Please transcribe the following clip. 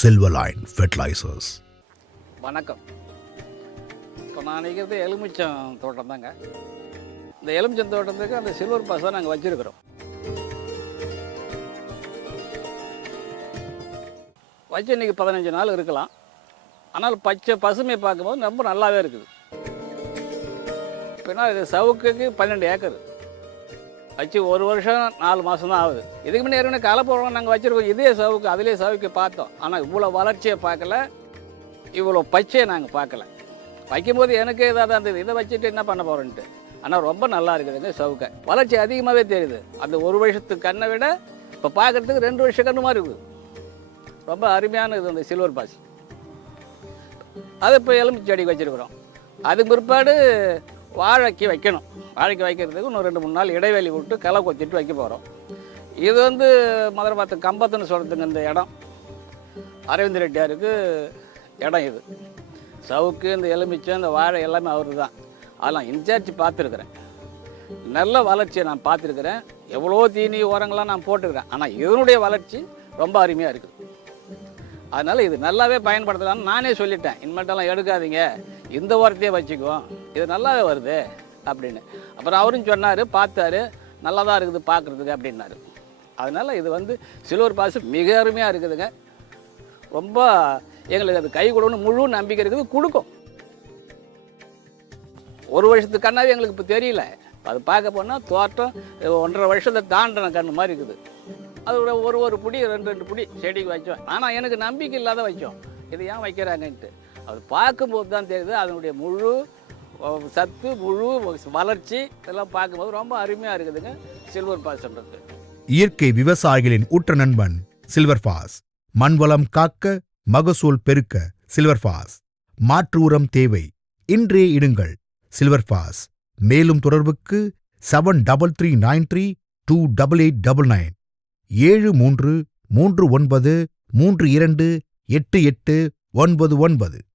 Silverline Fertilizers. வணக்கம். இப்போ நான் நிற்கிறது எலுமிச்சம் தோட்டம் தாங்க. இந்த எலுமிச்சம் தோட்டத்துக்கு அந்த சில்வர் பாஸ் தான் நாங்கள் வச்சுருக்கிறோம். வச்சு இன்றைக்கி 15 நாள் இருக்கலாம். ஆனால் பச்சை பசுமை பார்க்கும்போது ரொம்ப நல்லாவே இருக்குது. இப்போனா இது சவுக்குக்கு 12 ஏக்கர் வச்சு 1 வருஷம் 4 மாதம் தான் ஆகுது. இதுக்கு முன்னே ஏற்கனவே கலப்படம் நாங்கள் வச்சுருக்கோம். இதே சவுக்கு அதிலே சவுக்கு பார்த்தோம். ஆனால் இவ்வளோ வளர்ச்சியை பார்க்கல, இவ்வளோ பச்சையை நாங்கள் பார்க்கல. வைக்கும்போது எனக்கு ஏதாவது அந்த இதை வச்சுட்டு என்ன பண்ண போகிறோன்ட்டு. ஆனால் ரொம்ப நல்லா இருக்குதுங்க சவுக்கை. வளர்ச்சி அதிகமாகவே தெரியுது. அந்த 1 வருஷத்துக்கு கண்ணை விட இப்போ பார்க்குறதுக்கு 2 வருஷ கண்ணு மாதிரி இருக்குது. ரொம்ப அருமையான இது அந்த சில்வர் பாஸ். அது இப்போ எலுமிச்சை செடிக்கு வச்சுருக்குறோம். அதுக்கு பிற்பாடு வாழைக்கு வைக்கணும். வாழைக்கு வைக்கிறதுக்கு இன்னும் 2-3 நாள் இடைவெளி விட்டு களை கொத்திட்டு வைக்க போகிறோம். இது மதுரை பார்த்து கம்பத்துன்னு சொல்கிறதுங்க இந்த இடம். அரவிந்த் ரெட்டியாருக்கு இடம் இது. சவுக்கு இந்த எலுமிச்சம் இந்த வாழை எல்லாமே அவரு தான். அதெல்லாம் இன்சார்ஜ் பார்த்துருக்குறேன். நல்ல வளர்ச்சியை நான் பார்த்துருக்குறேன். எவ்வளோ தீனி உரங்கள்லாம் நான் போட்டுக்கிறேன். ஆனால் இதனுடைய வளர்ச்சி ரொம்ப அருமையாக இருக்குது. அதனால் இது நல்லாவே பயன்படுத்தலாம்னு நானே சொல்லிட்டேன். இனிமேட்டெல்லாம் எடுக்காதீங்க, இந்த உரத்தையே வச்சுக்குவோம், இது நல்லாவே வருது அப்படின்னு. அப்புறம் அவரும் சொன்னார், பார்த்தாரு, நல்லா தான் இருக்குது பார்க்குறதுக்கு அப்படின்னாரு. அதனால் இது சில்வர் பாஸ் மிக அருமையாக இருக்குதுங்க. ரொம்ப எங்களுக்கு அது கை கொடுக்கணும் முழு நம்பிக்கை இருக்குது. கொடுக்கும். 1 வருஷத்துக்கு கண்ணாவே எங்களுக்கு இப்போ தெரியல. அது பார்க்க போனால் தோட்டம் 1.5 வருஷத்தை தாண்டின கண்ணு மாதிரி இருக்குது. அதோட ஒரு புடி 2 புடி செடிக்கு வச்சோம். ஆனால் எனக்கு நம்பிக்கை இல்லாத வச்சோம். இது ஏன் வைக்கிறாங்கன்ட்டு அது பார்க்கும்போது தான் தெரியுது. அதனுடைய முழு சத்து, முழு வளர்ச்சி இதெல்லாம் பார்க்கும்போது ரொம்ப அருமையாக இருக்குதுங்க சில்வர் பாஸ்ன்றது. இயற்கை விவசாயிகளின் உற்ற நண்பன் சில்வர் பாஸ். மண்வளம் காக்க, மகசூல் பெருக்க சில்வர் பாஸ். மாற்று உரம் தேவை, இன்றே இடுங்கள் சில்வர் பாஸ். மேலும் தொடர்புக்கு 7339328899 7339328899.